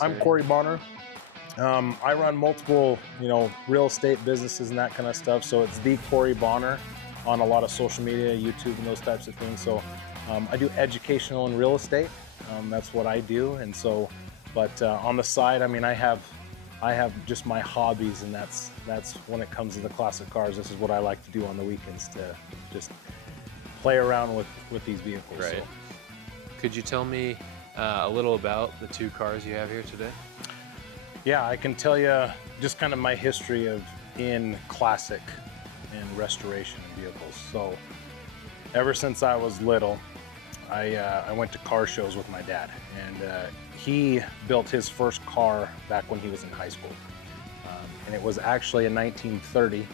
I'm Corey Bohner. I run multiple, real estate businesses and that kind of stuff. So it's the Corey Bohner on a lot of social media, YouTube, and those types of things. So I do educational and real estate. That's what I do. And so, but on the side, I have just my hobbies, and that's when it comes to the classic cars. This is what I like to do on the weekends, to just play around with these vehicles. Right. So. Could you tell me a little about the two cars you have here today? Yeah, I can tell you just kind of my history in classic and restoration vehicles. So ever since I was little, I went to car shows with my dad, and he built his first car back when he was in high school. And it was actually a 1930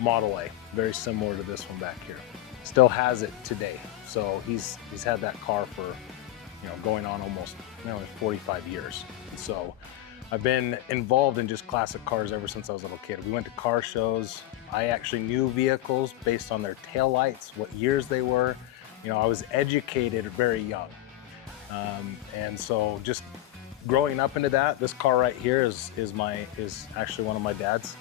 Model A, very similar to this one back here. Still has it today. So he's had that car for, going on almost 45 years. And so I've been involved in just classic cars ever since I was a little kid. We went to car shows. I actually knew vehicles based on their taillights, what years they were. I was educated very young. And so just growing up into that, this car right here is actually one of my dad's.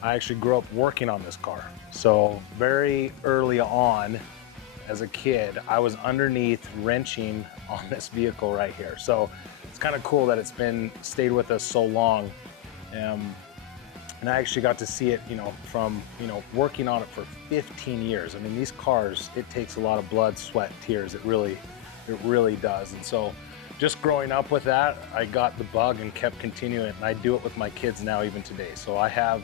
I actually grew up working on this car. So very early on, as a kid, I was underneath wrenching on this vehicle right here. So it's kind of cool that it's stayed with us so long. And I actually got to see it, from, working on it for 15 years. I mean, these cars, it takes a lot of blood, sweat, tears. It really does. And so just growing up with that, I got the bug and kept continuing it. And I do it with my kids now, even today. So I have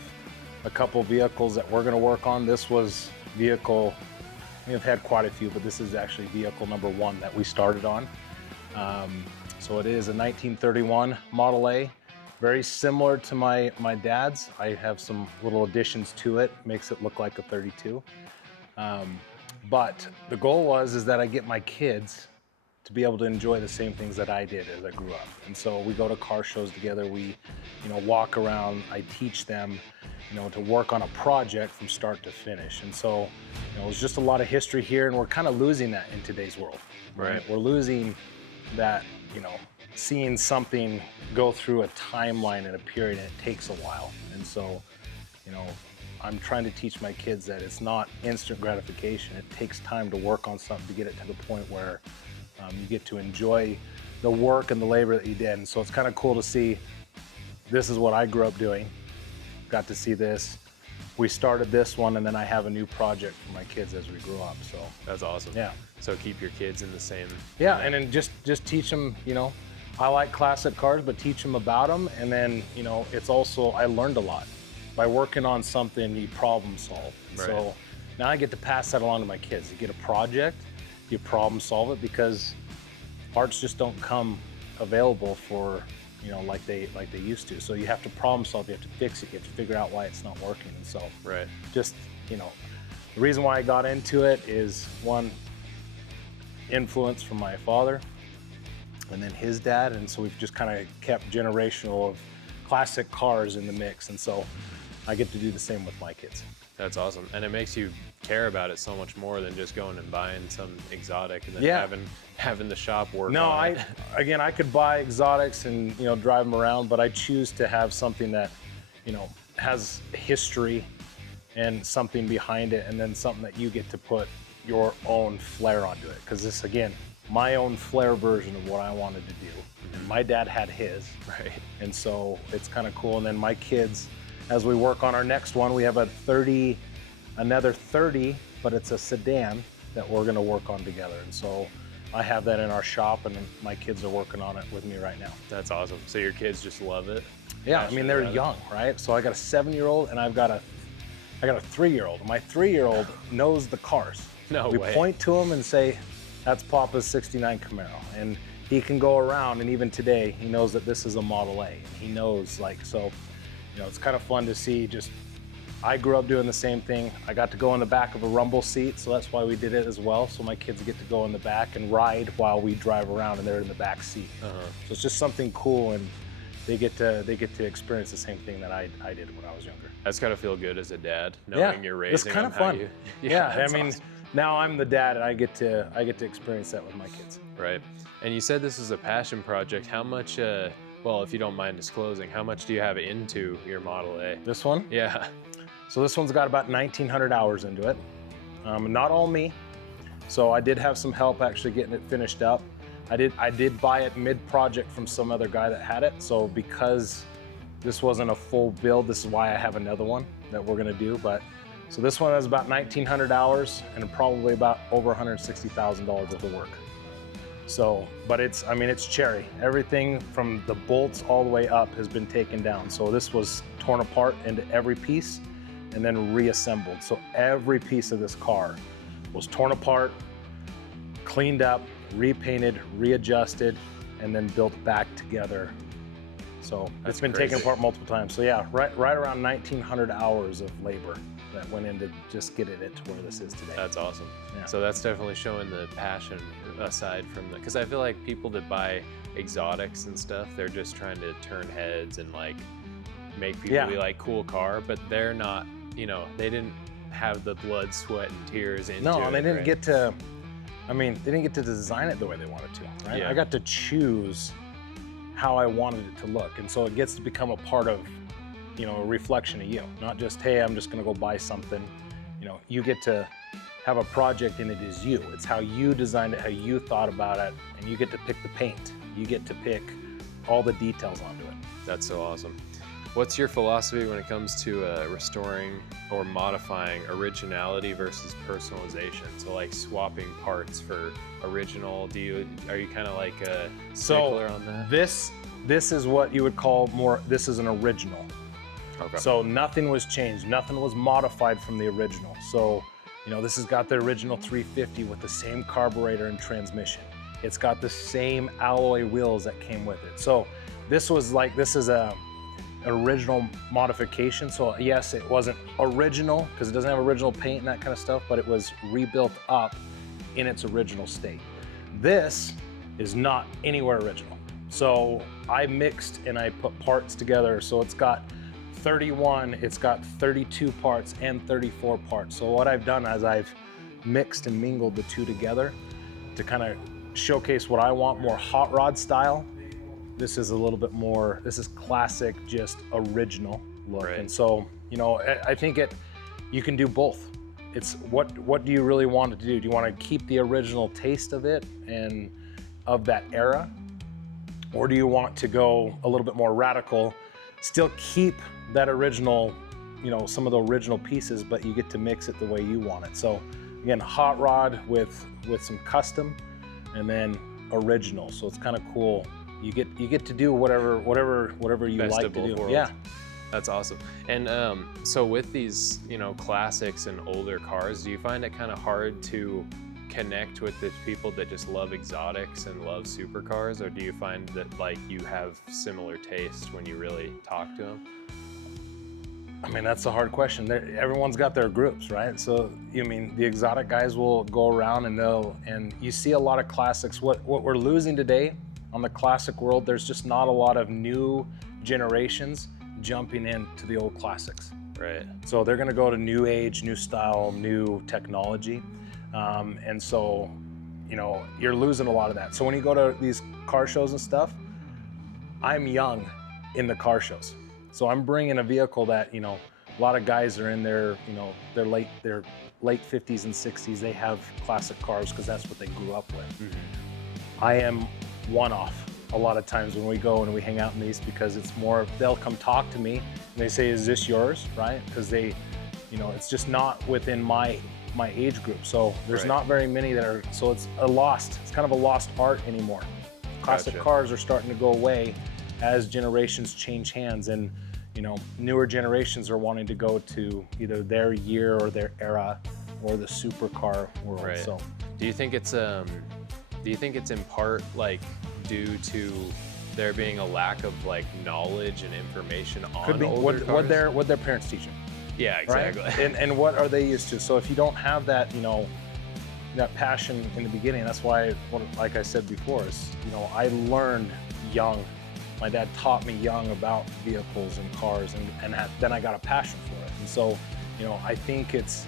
a couple vehicles that we're going to work on. This was vehicle, we've had quite a few, but this is actually vehicle number 1 that we started on. So it is a 1931 Model A, very similar to my dad's. I have some little additions to it, makes it look like a 32. But the goal is that I get my kids to be able to enjoy the same things that I did as I grew up. And so we go to car shows together, we walk around, I teach them to work on a project from start to finish. And so it's just a lot of history here, and we're kind of losing that in today's world. Right? We're losing that, seeing something go through a timeline and a period, and it takes a while. And so, I'm trying to teach my kids that it's not instant gratification. It takes time to work on something to get it to the point where you get to enjoy the work and the labor that you did. And so it's kind of cool to see, this is what I grew up doing. Got to see this. We started this one, and then I have a new project for my kids as we grow up. So that's awesome. Yeah. So keep your kids in the same. Yeah, and then just teach them. I like classic cars, but teach them about them. And then it's also, I learned a lot by working on something. You problem solve. Right. So now I get to pass that along to my kids. You get a project, you problem solve it, because parts just don't come available for like they used to. So you have to problem solve, you have to fix it, you have to figure out why it's not working. And so right. Just the reason why I got into it is, one, influence from my father and then his dad, and so we've just kind of kept generational of classic cars in the mix, and so I get to do the same with my kids. That's awesome. And it makes you care about it so much more than just going and buying some exotic and then having the shop work on it. I could buy exotics and drive them around, but I choose to have something that has history and something behind it, and then something that you get to put your own flair onto it. Because this, again, my own flair version of what I wanted to do. And my dad had his. Right. And so it's kind of cool. And then my kids, as we work on our next one, we have another 30, but it's a sedan that we're going to work on together. And so I have that in our shop, and my kids are working on it with me right now. That's awesome. So your kids just love it? Yeah, they're young, right? So I got a 7-year-old and I got a 3-year-old. My 3-year-old knows the cars. No way. We point to him and say, that's Papa's 69 Camaro. And he can go around, and even today, he knows that this is a Model A. He knows, so, it's kind of fun to see. I grew up doing the same thing. I got to go in the back of a rumble seat, so that's why we did it as well. So my kids get to go in the back and ride while we drive around, and they're in the back seat. So it's just something cool, and they get to experience the same thing that I did when I was younger. That's gotta feel good as a dad, knowing you're raising it's kind them of fun. awesome. now I'm the dad, and I get to experience that with my kids. Right. And you said this is a passion project. How much, well, if you don't mind disclosing, how much do you have into your Model A? This one? Yeah. So this one's got about 1,900 hours into it. Not all me. So I did have some help actually getting it finished up. I did buy it mid-project from some other guy that had it. So because this wasn't a full build, this is why I have another one that we're gonna do. But so this one has about 1,900 hours and probably about over $160,000 worth of work. So, but it's, I mean, it's cherry. Everything from the bolts all the way up has been taken down. So this was torn apart into every piece and then reassembled. So every piece of this car was torn apart, cleaned up, repainted, readjusted, and then built back together. So it's been taken apart multiple times. So yeah, right around 1,900 hours of labor that went into just getting it to where this is today. That's awesome. Yeah. So that's definitely showing the passion aside from the, because I feel like people that buy exotics and stuff, they're just trying to turn heads and like make people be like cool car, but they're not, you know, they didn't have the blood, sweat, and tears into it. No, and they didn't get to, I mean, they didn't get to design it the way they wanted to, right? Yeah. I got to choose how I wanted it to look. And so it gets to become a part of, you know, a reflection of you, not just, hey, I'm just gonna go buy something. You know, you get to have a project and it is you. It's how you designed it, how you thought about it, and you get to pick the paint. You get to pick all the details onto it. That's so awesome. What's your philosophy when it comes to restoring or modifying originality versus personalization? So like swapping parts for original, are you kind of like a stickler on that? This is what you would call more, this is an original. Okay. So nothing was changed, nothing was modified from the original. So, you know, this has got the original 350 with the same carburetor and transmission. It's got the same alloy wheels that came with it. So this was like, this is an original modification. So yes, it wasn't original because it doesn't have original paint and that kind of stuff, but it was rebuilt up in its original state. This is not anywhere original. So I mixed and I put parts together. So it's got 31, it's got 32 parts and 34 parts. So what I've done is I've mixed and mingled the two together to kind of showcase what I want, more hot rod style. This is a little bit more, this is classic, just original look. Right. And so, you know, I think you can do both. It's what do you really want it to do? Do you want to keep the original taste of it and of that era? Or do you want to go a little bit more radical, still keep that original, you know, some of the original pieces, but you get to mix it the way you want it. So again, hot rod with some custom and then original. So it's kind of cool. You get to do whatever you Best like of to both do. worlds. Yeah. That's awesome. And so with these, you know, classics and older cars, do you find it kind of hard to connect with the people that just love exotics and love supercars, or do you find that like you have similar taste when you really talk to them? I mean, that's a hard question. Everyone's got their groups, right? So, you mean, the exotic guys will go around and you see a lot of classics. What we're losing today on the classic world, there's just not a lot of new generations jumping into the old classics. Right. So they're gonna go to new age, new style, new technology. And so, you know, you're losing a lot of that. So when you go to these car shows and stuff, I'm young in the car shows. So I'm bringing a vehicle that, you know, a lot of guys are in their, you know, their late 50s and 60s. They have classic cars because that's what they grew up with. Mm-hmm. I am one-off a lot of times when we go and we hang out in these, because it's more, they'll come talk to me and they say, is this yours, right? Because they, you know, it's just not within my age group. So there's not very many that are, so it's kind of a lost art anymore. Classic cars are starting to go away as generations change hands, and, you know, newer generations are wanting to go to either their year or their era or the supercar world. Right. So do you think it's in part like due to there being a lack of like knowledge and information on could be older cars? what their parents teach them. Yeah, exactly. Right? And what are they used to? So if you don't have that, you know, that passion in the beginning, that's why, like I said before, is, you know, I learned young. My dad taught me young about vehicles and cars, and then I got a passion for it. And so, you know, I think it's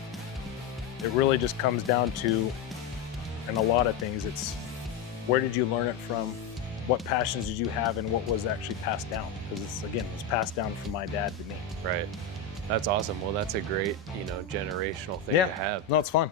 it really just comes down to, and a lot of things, it's where did you learn it from? What passions did you have, and what was actually passed down? Because it's, again, it was passed down from my dad to me. Right. That's awesome. Well, that's a great, generational thing Yeah. to have. No, it's fun.